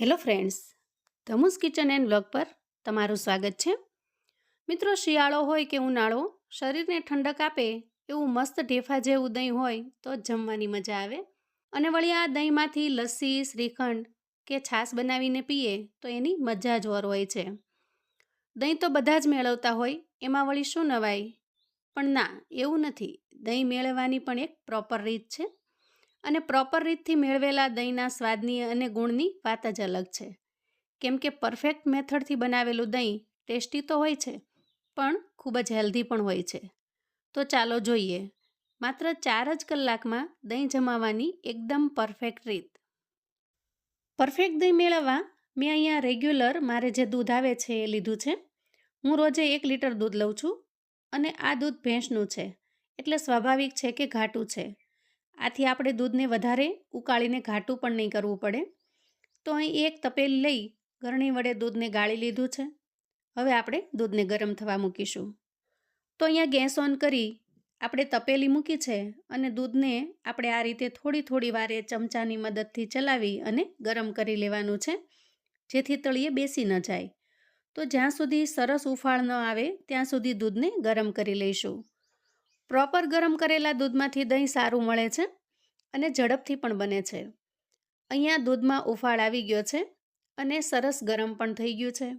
Hello friends, Dhamus kitchen and blog પર તમારું સ્વાગત છે. મિત્રો, શિયાળો હોય કે ઉનાળો, શરીરને ઠંડક આપે એવું મસ્ત ઢેફા જેવું દહીં હોય તો જ જમવાની મજા આવે. અને વળી આ દહીંમાંથી લસ્સી, શ્રીખંડ કે છાશ બનાવીને પીએ તો એની મજા જ ઓર હોય છે. દહીં તો બધા જ મેળવતા હોય, એમાં વળી શું નવાય? પણ ના, એવું નથી. દહીં મેળવવાની પણ એક પ્રોપર રીત છે. અને પ્રોપર રીતથી મેળવેલા દહીંના સ્વાદની અને ગુણની વાત જ અલગ છે. કેમ કે પરફેક્ટ મેથડથી બનાવેલું દહીં ટેસ્ટી તો હોય છે, પણ ખૂબ જ હેલ્ધી પણ હોય છે. તો ચાલો જોઈએ. માત્ર ચાર જ કલાકમાં દહીં જમાવાની એકદમ પરફેક્ટ રીત. પરફેક્ટ દહીં મેળવવા મેં અહીંયા રેગ્યુલર મારે જે દૂધ આવે છે એ લીધું છે. હું રોજે એક લીટર દૂધ લઉં છું અને આ દૂધ ભેંસનું છે, એટલે સ્વાભાવિક છે કે ઘાટું છે. આથી આપણે દૂધને વધારે ઉકાળીને ઘાટું પણ નહીં કરવું પડે. તો અહીં એક તપેલી લઈ ગરણી વડે દૂધને ગાળી લીધું છે. હવે આપણે દૂધને ગરમ થવા મૂકીશું. તો અહીંયા ગેસ ઓન કરી આપણે તપેલી મૂકી છે અને દૂધને આપણે આ રીતે થોડી થોડી વારે ચમચાની મદદથી ચલાવી અને ગરમ કરી લેવાનું છે, જેથી તળિયે બેસી ન જાય. તો જ્યાં સુધી સરસ ઉફાળ ન આવે, ત્યાં સુધી દૂધને ગરમ કરી લઈશું. પ્રોપર ગરમ કરેલા દૂધમાંથી દહીં સારું મળે છે અને ઝડપથી પણ બને છે. અહીંયા દૂધમાં ઉફાળ આવી ગયો છે અને સરસ ગરમ પણ થઈ ગયું છે.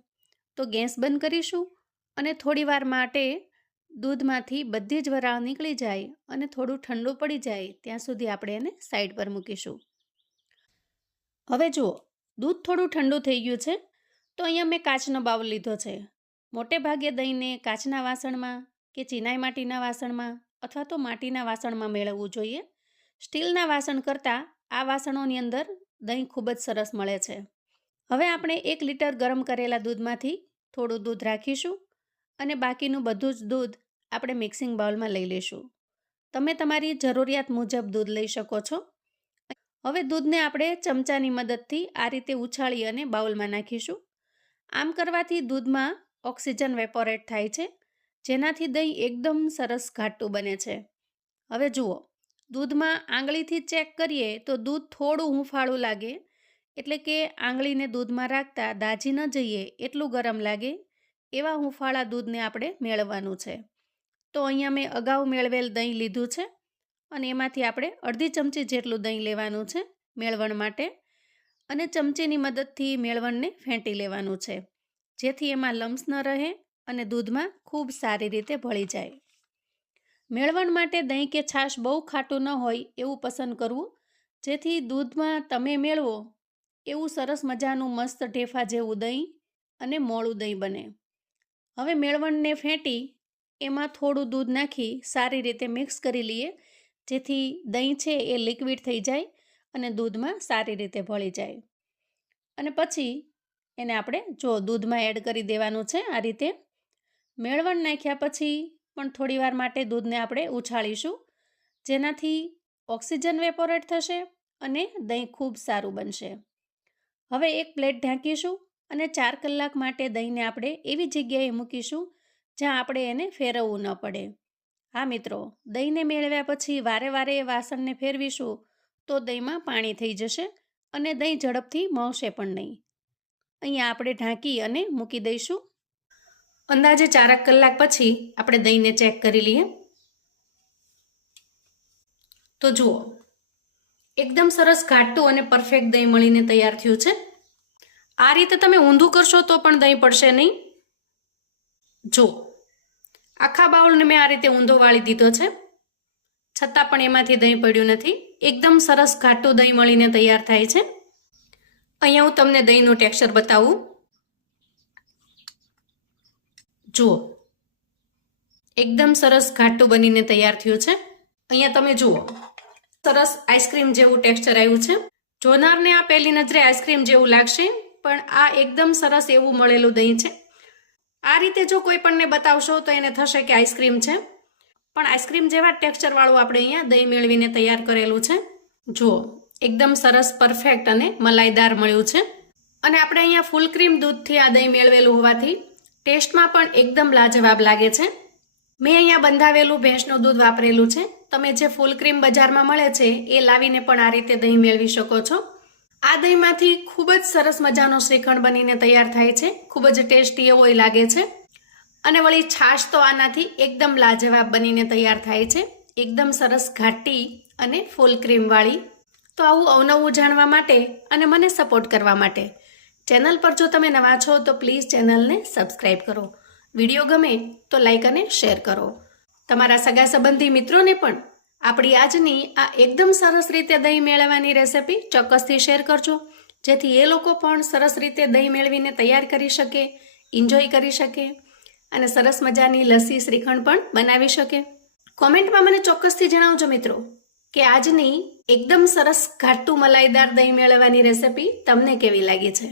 તો ગેસ બંધ કરીશું અને થોડીવાર માટે દૂધમાંથી બધી જ વરાળ નીકળી જાય અને થોડું ઠંડુ પડી જાય ત્યાં સુધી આપણે એને સાઈડ પર મૂકીશું. હવે જુઓ, દૂધ થોડું ઠંડુ થઈ ગયું છે તો અહીંયા મેં કાચનો બાઉલ લીધો છે. મોટે ભાગે દહીંને કાચના વાસણમાં કે ચિનાઈ માટીના વાસણમાં અથવા તો માટીના વાસણમાં મેળવવું જોઈએ? સ્ટીલના વાસણ કરતાં આ વાસણોની અંદર દહીં ખૂબ જ સરસ મળે છે. હવે આપણે એક લીટર ગરમ કરેલા દૂધમાંથી થોડું દૂધ રાખીશું અને બાકીનું બધું જ દૂધ આપણે મિક્સિંગ બાઉલમાં લઈ લઈશું. તમે તમારી જરૂરિયાત મુજબ દૂધ લઈ શકો છો. હવે દૂધને આપણે ચમચાની મદદથી આ રીતે ઉછાળી અને બાઉલમાં નાખીશું. આમ કરવાથી દૂધમાં ઓક્સિજન વેપોરેટ થાય છે જેનાથી દહીં એકદમ સરસ ઘાટું બને છે. હવે જુઓ, દૂધમાં આંગળીથી ચેક કરીએ તો દૂધ થોડું હુંફાળું લાગે, એટલે કે આંગળીને દૂધમાં રાખતા દાજી ન જઈએ એટલું ગરમ લાગે, એવા હુંફાળા દૂધને આપણે મેળવવાનું છે. તો અહીંયા મેં અગાઉ મેળવેલ દહીં લીધું છે અને એમાંથી આપણે અડધી ચમચી જેટલું દહીં લેવાનું છે મેળવણ માટે અને ચમચીની મદદથી મેળવણને ફેંટી લેવાનું છે, જેથી એમાં લમ્સ ન રહે અને દૂધમાં ખૂબ સારી રીતે ભળી જાય. મેળવણ માટે દહીં કે છાશ બહુ ખાટું ન હોય એવું પસંદ કરવું, જેથી દૂધમાં તમે મેળવો એવું સરસ મજાનું મસ્ત ઢેફા જેવું દહીં અને મોળું દહીં બને. હવે મેળવણને ફેંટી એમાં થોડું દૂધ નાખી સારી રીતે મિક્સ કરી લઈએ, જેથી દહીં છે એ લિક્વિડ થઈ જાય અને દૂધમાં સારી રીતે ભળી જાય. અને પછી એને આપણે જો દૂધમાં એડ કરી દેવાનું છે આ રીતે મેળવણ નાખ્યા પછી પણ થોડીવાર માટે દૂધને આપણે ઉછાળીશું. જેનાથી ઓક્સિજન વેપોરેટ થશે અને દહીં ખૂબ સારું બનશે. હવે એક પ્લેટ ઢાંકીશું અને ચાર કલાક માટે દહીંને આપણે એવી જગ્યાએ મૂકીશું જ્યાં આપણે એને ફેરવવું ન પડે. હા મિત્રો, દહીંને મેળવ્યા પછી વારે વારે એ વાસણને ફેરવીશું તો દહીંમાં પાણી થઈ જશે અને દહીં ઝડપથી મળશે પણ નહીં. અહીંયા આપણે ઢાંકી અને મૂકી દઈશું. અંદાજે ચારક કલાક પછી આપણે દહીંને ચેક કરી લઈએ. તો જુઓ, એકદમ સરસ ઘાટું અને પરફેક્ટ દહીં મળીને તૈયાર થયું છે. આ રીતે તમે ઊંધું કરશો તો પણ દહીં પડશે નહીં. જો આખા બાઉલને મેં આ રીતે ઊંધો વાળી દીધો છે. છતાં પણ એમાંથી દહીં પડ્યું નથી. એકદમ સરસ ઘાટું દહીં મળીને તૈયાર થાય છે. અહીંયા હું તમને દહીંનું ટેક્સચર બતાવું. જુઓ. એકદમ સરસ ઘાટું બનીને તૈયાર થયું છે. અહીંયા તમે જુઓ. સરસ આઈસ્ક્રીમ જેવું ટેક્સચર આવ્યું છે. જોનારને આ પહેલી નજરે આઈસ્ક્રીમ જેવું લાગશે, પણ આ એકદમ સરસ એવું મળેલું દહીં છે. આ રીતે જો કોઈ પણને બતાવશો, તો એને થશે કે આઈસ્ક્રીમ છે. પણ આઈસ્ક્રીમ જેવા ટેક્સચરવાળું આપણે અહીંયા દહીં મેળવીને તૈયાર કરેલું છે. જુઓ. એકદમ સરસ, પરફેક્ટ અને મલાઈદાર મળ્યું છે. અને આપણે અહીંયા ફૂલ ક્રીમ દૂધથી આ દહીં મેળવેલું હોવાથી ટેસ્ટમાં પણ એકદમ લાજવાબ લાગે છે. મેં અહીંયા બંધાવેલું ભેંસનું દૂધ વાપરેલું છે. તમે જે ફૂલ ક્રીમ બજારમાં મળે છે, એ લાવીને પણ આ રીતે દહીં મેળવી શકો છો. આ દહીંમાંથી ખૂબ જ સરસ મજાનો શ્રીખંડ બનીને તૈયાર થાય છે. ખૂબ જ ટેસ્ટી એવો લાગે છે. અને વળી છાશ તો આનાથી એકદમ લાજવાબ બનીને તૈયાર થાય છે. એકદમ સરસ ઘાટી અને ફૂલ ક્રીમવાળી. તો આવું અવનવું જાણવા માટે અને મને સપોર્ટ કરવા માટે ચેનલ પર જો તમે નવા છો તો પ્લીઝ ચેનલને સબસ્ક્રાઈબ કરો. વીડિયો ગમે તો લાઈક અને શેર કરો. તમારા સગા સંબંધી મિત્રોને પણ આપણી આજની આ એકદમ સરસ રીતે દહીં મેળવવાની રેસિપી ચોક્કસથી શેર કરજો. જેથી એ લોકો પણ સરસ રીતે દહીં મેળવીને તૈયાર કરી શકે એન્જોય કરી શકે અને સરસ મજાની લસ્સી શ્રીખંડ પણ બનાવી શકે. કોમેન્ટમાં મને ચોક્કસથી જણાવજો મિત્રો કે આજની એકદમ સરસ ઘાટું મલાઈદાર દહીં મેળવવાની રેસિપી તમને કેવી લાગી છે?